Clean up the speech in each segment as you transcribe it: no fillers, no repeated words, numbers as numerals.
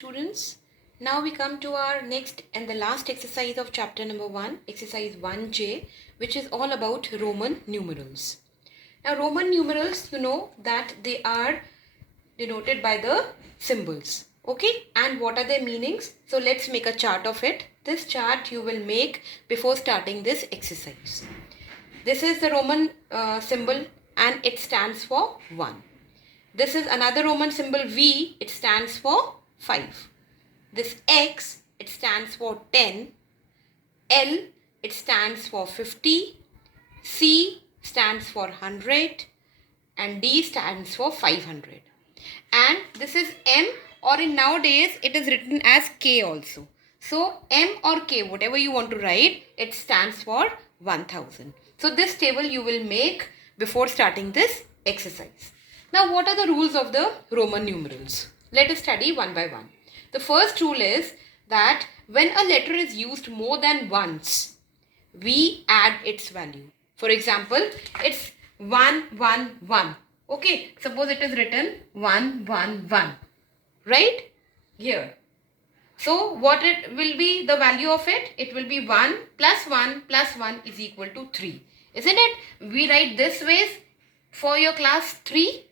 Students, now we come to our next and the last exercise of chapter number 1, exercise 1J, which is all about Roman numerals. Now Roman numerals, you know that they are denoted by the symbols. Okay, and what are their meanings? So let's make a chart of it. This chart you will make before starting this exercise. This is the Roman symbol and it stands for 1. This is another Roman symbol V, it stands for 5. This X, it stands for 10. L, it stands for 50. C stands for 100. And D stands for 500. And this is M, or in nowadays it is written as K also. So M or K, whatever you want to write, it stands for 1000. So this table you will make before starting this exercise. Now what are the rules of the Roman numerals? Let us study one by one. The first rule is that when a letter is used more than once, we add its value. For example, it's 111. Okay, suppose it is written 111, right? Here. So what it will be the value of it? It will be 1 plus 1 plus 1 is equal to 3. Isn't it? We write this way for your class 3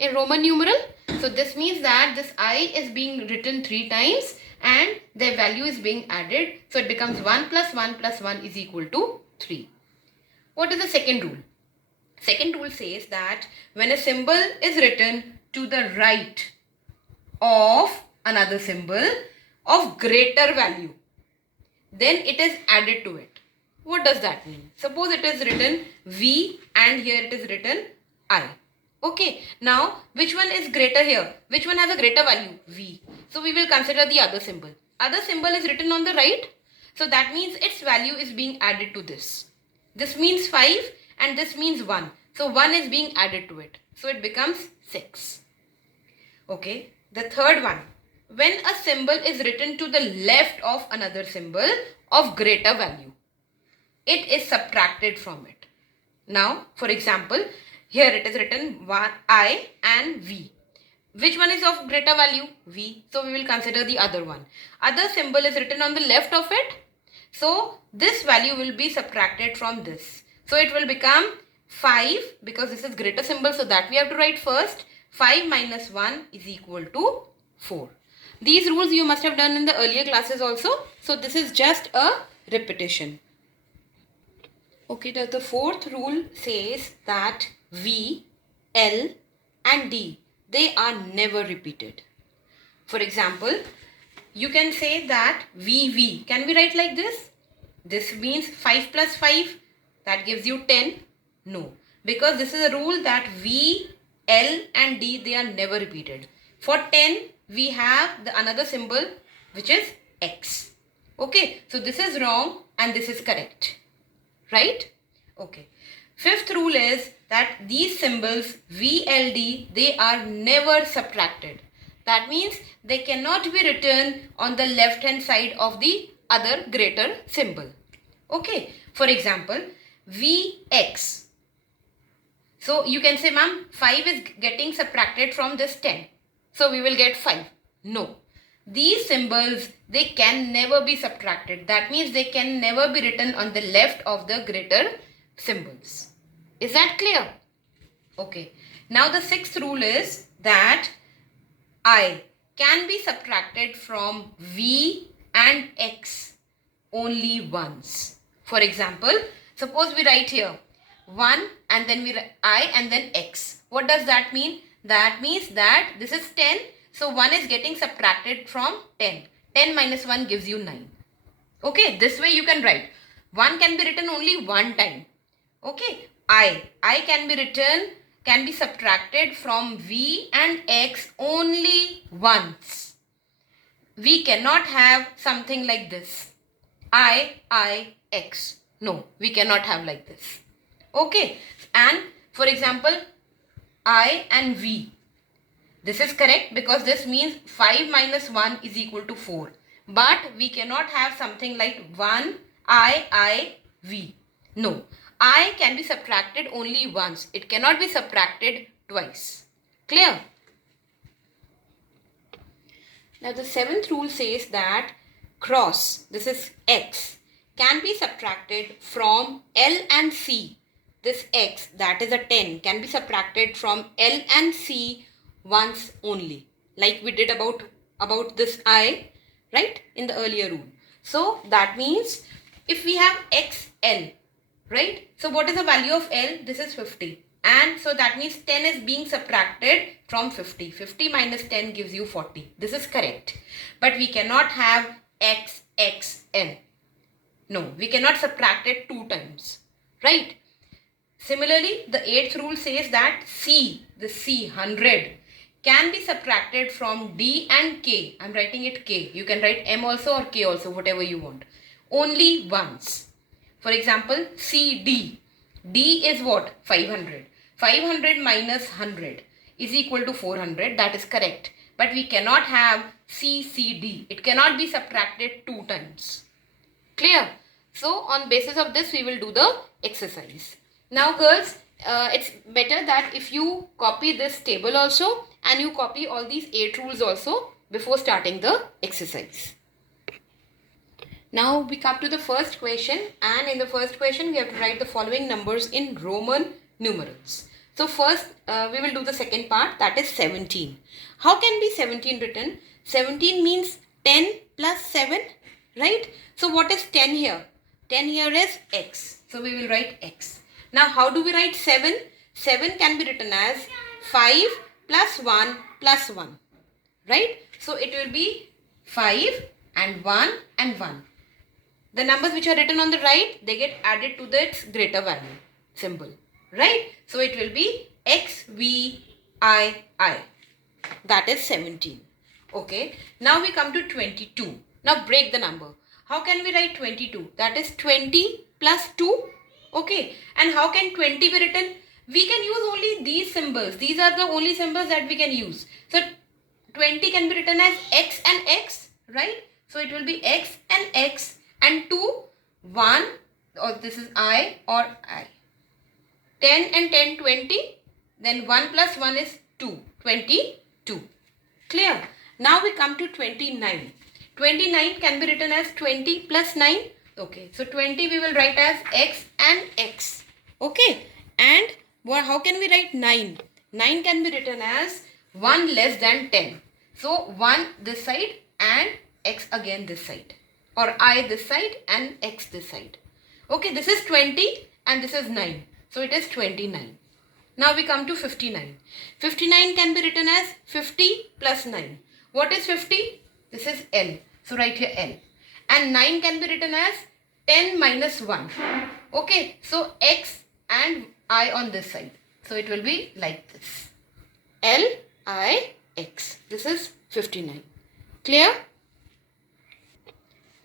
in Roman numeral. So this means that this I is being written 3 times and their value is being added. So it becomes 1 plus 1 plus 1 is equal to 3. What is the second rule? Second rule says that when a symbol is written to the right of another symbol of greater value, then it is added to it. What does that mean? Suppose it is written V and here it is written I. Okay, now which one is greater here? Which one has a greater value? V. So we will consider the other symbol. Other symbol is written on the right. So that means its value is being added to this. This means 5 and this means 1. So 1 is being added to it. So it becomes 6. Okay, the third one. When a symbol is written to the left of another symbol of greater value, it is subtracted from it. Now, for example, here it is written I and V. Which one is of greater value? V. So we will consider the other one. Other symbol is written on the left of it. So this value will be subtracted from this. So it will become 5 because this is greater symbol. So that we have to write first. 5 minus 1 is equal to 4. These rules you must have done in the earlier classes also. So this is just a repetition. Okay, the fourth rule says that V, L and D, they are never repeated. For example, you can say that VV. Can we write like this? This means 5 plus 5. That gives you 10. No. Because this is a rule that V, L and D, they are never repeated. For 10, we have another symbol which is X. Okay. So this is wrong and this is correct. Right? Okay. Fifth rule is that these symbols VLD, they are never subtracted. That means they cannot be written on the left hand side of the other greater symbol. Okay. For example, VX. So you can say, ma'am, 5 is getting subtracted from this 10. So we will get 5. No. These symbols, they can never be subtracted. That means they can never be written on the left of the greater symbols. Is that clear? Okay. Now the sixth rule is that I can be subtracted from V and X only once. For example, suppose we write here 1 and then we write I and then X. What does that mean? That means that this is 10. So 1 is getting subtracted from 10. 10 minus 1 gives you 9. Okay, this way you can write. 1 can be written only one time. Okay, I can be subtracted from V and X only once. We cannot have something like this. I, X. No, we cannot have like this. Okay, and for example, I and V. This is correct because this means 5 minus 1 is equal to 4. But we cannot have something like 1, I, V. No. I can be subtracted only once. It cannot be subtracted twice. Clear? Now the seventh rule says that cross, this is x, can be subtracted from L and C. This x, that is a 10, can be subtracted from L and C once only. Like we did about this I, right, in the earlier rule. So that means if we have XL, right? So what is the value of L? This is 50. And so that means 10 is being subtracted from 50. 50 minus 10 gives you 40. This is correct. But we cannot have XXL. No, we cannot subtract it 2 times. Right? Similarly, the 8th rule says that C, the C, 100, can be subtracted from D and K. I'm writing it K. You can write M also or K also, whatever you want. Only once. For example, CD. D is what? 500. 500 minus 100 is equal to 400. That is correct. But we cannot have CCD. It cannot be subtracted 2 times. Clear? So, on basis of this, we will do the exercise. Now, girls, it's better that if you copy this table also and you copy all these 8 rules also before starting the exercise. Now we come to the first question, and in the first question we have to write the following numbers in Roman numerals. So first we will do the second part, that is 17. How can be 17 written? 17 means 10 plus 7, right? So what is 10 here? 10 here is x. So we will write x. Now how do we write 7? 7 can be written as 5 plus 1 plus 1, right? So it will be 5 and 1 and 1. The numbers which are written on the right, they get added to its greater value symbol, right? So it will be XVII. That is 17. Okay. Now we come to 22. Now break the number. How can we write 22? That is 20 plus 2. Okay. And how can 20 be written? We can use only these symbols. These are the only symbols that we can use. So 20 can be written as X and X, right? So it will be X and X. And 2, 1, or this is I or I. 10 and 10, 20. Then 1 plus 1 is 2. 22. Clear? Now we come to 29. 29 can be written as 20 plus 9. Okay. So 20 we will write as X and X. Okay. And how can we write 9? 9 can be written as 1 less than 10. So 1 this side and X again this side. Or I this side and X this side. Okay, this is 20 and this is 9. So it is 29. Now we come to 59. 59 can be written as 50 plus 9. What is 50? This is L. So write here L. And 9 can be written as 10 minus 1. Okay, so X and I on this side. So it will be like this. L, I, X. This is 59. Clear?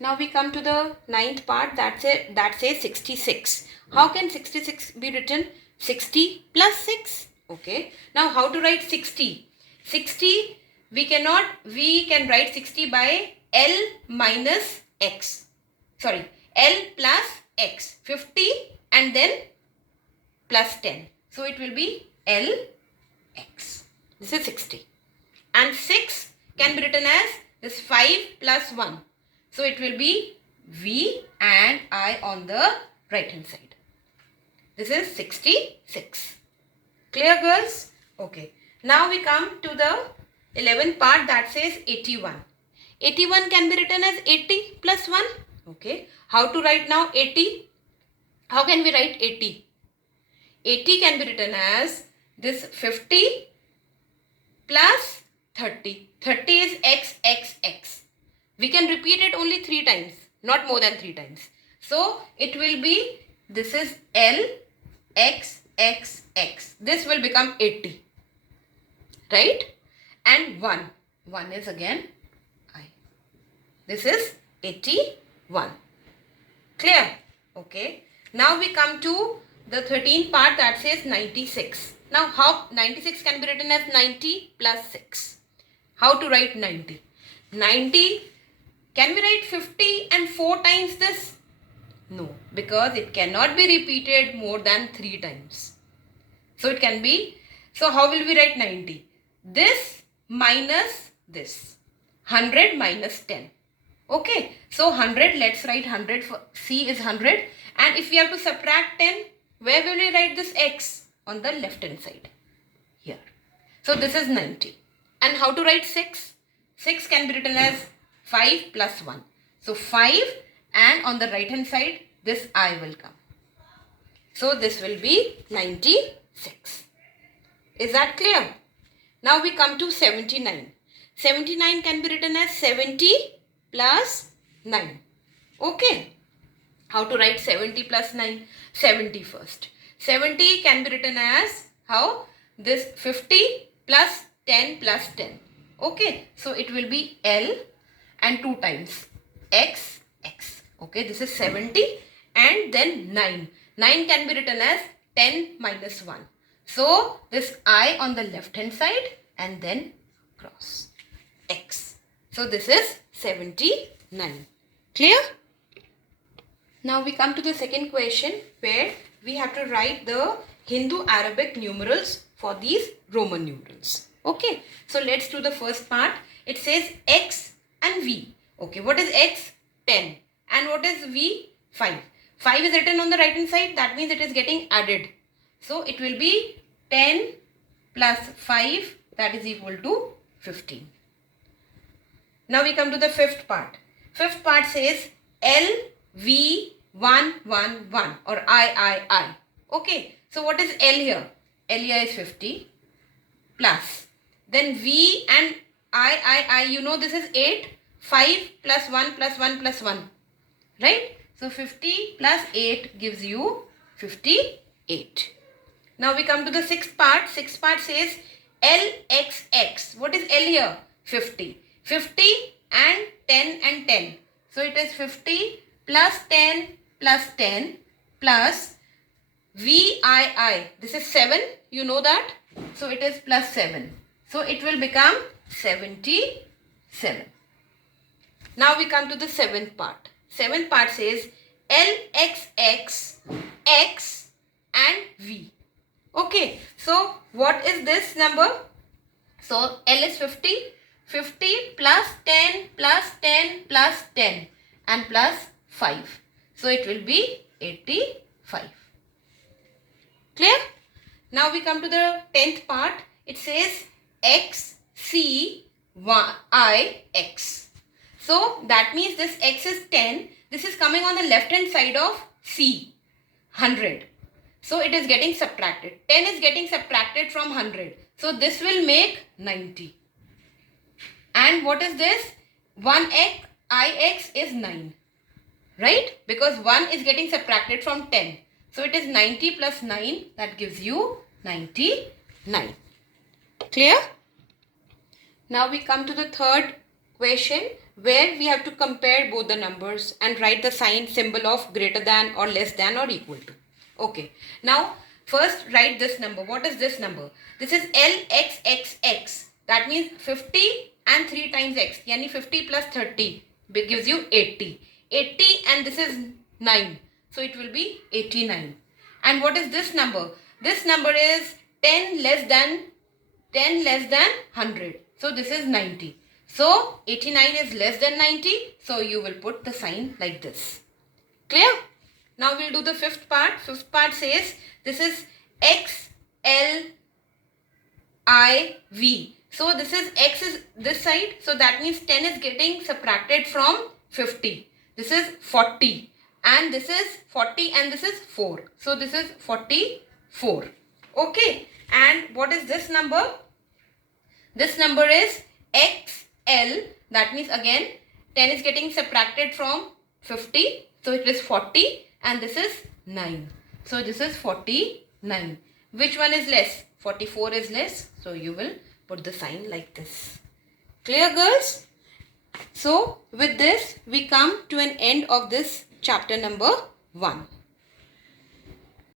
Now we come to the ninth part, that says 66. How can 66 be written? 60 plus 6. Okay. Now how to write 60? 60 we can write 60 by L minus X. Sorry, L plus X. 50 and then plus 10. So it will be L X. This is 60. And 6 can be written as this 5 plus 1. So it will be V and I on the right hand side. This is 66. Clear, girls? Okay. Now we come to the 11th part, that says 81. 81 can be written as 80 plus 1. Okay. How to write now 80? How can we write 80? 80 can be written as this 50 plus 30. 30 is X, X, X. We can repeat it only 3 times, not more than 3 times. So it will be, this is L, X, X, X. This will become 80. Right? And 1. 1 is again I. This is 81. Clear? Okay. Now we come to the 13th part, that says 96. Now how 96 can be written as 90 plus 6. How to write 90? 90. Can we write 50 and 4 times this? No, because it cannot be repeated more than 3 times. So it can be, so how will we write 90? This minus this. 100 minus 10. Okay, so 100, let's write 100 for C is 100. And if we have to subtract 10, where will we write this X? On the left hand side, here. So this is 90. And how to write 6? 6 can be written as 5 plus 1. So 5, and on the right hand side, this I will come. So this will be 96. Is that clear? Now we come to 79. 79 can be written as 70 plus 9. Okay. How to write 70 plus 9? 70 first. 70 can be written as how? This 50 plus 10 plus 10. Okay. So it will be L and 2 times X, X. Okay. This is 70 and then 9. 9 can be written as 10 minus 1. So this I on the left hand side and then cross X. So this is 79. Clear? Now we come to the second question where we have to write the Hindu Arabic numerals for these Roman numerals. Okay. So let's do the first part. It says X and V. Okay. What is X? 10. And what is V? 5. 5 is written on the right hand side. That means it is getting added. So it will be 10 plus 5, that is equal to 15. Now we come to the fifth part. Fifth part says LV111 or I. Okay. So what is L here? L here is 50 plus. Then V and I, you know this is 8. 5 plus 1 plus 1 plus 1. Right? So 50 plus 8 gives you 58. Now we come to the sixth part. Sixth part says LXX. What is L here? 50. 50 and 10 and 10. So it is 50 plus 10 plus 10 plus VII. This is 7. You know that. So it is plus 7. So it will become 77. Now we come to the seventh part. Seventh part says LXX, X and V. Okay. So what is this number? So L is 50. 50 plus 10 plus 10 plus 10 and plus 5. So it will be 85. Clear? Now we come to the 10th part. It says X, C, I, X. So that means this X is 10. This is coming on the left hand side of C, 100. So it is getting subtracted. 10 is getting subtracted from 100. So this will make 90. And what is this? 1x, ix is 9. Right? Because 1 is getting subtracted from 10. So it is 90 plus 9. That gives you 99. Clear? Now we come to the third question where we have to compare both the numbers and write the sign symbol of greater than or less than or equal to. Okay. Now first write this number. What is this number? This is LXXX. That means 50 and 3 times x. Yani 50 plus 30 gives you 80. 80 and this is 9. So it will be 89. And what is this number? This number is 10 less than 100. So this is 90. So 89 is less than 90. So you will put the sign like this. Clear? Now we'll do the fifth part. Fifth part says this is X, L, I, V. So this is X is this side. So that means 10 is getting subtracted from 50. This is 40. And this is 40 and this is 4. So this is 44. Okay. And what is this number? This number is XL. That means again 10 is getting subtracted from 50. So it is 40 and this is 9. So this is 49. Which one is less? 44 is less. So you will put the sign like this. Clear, girls? So with this we come to an end of this chapter number 1.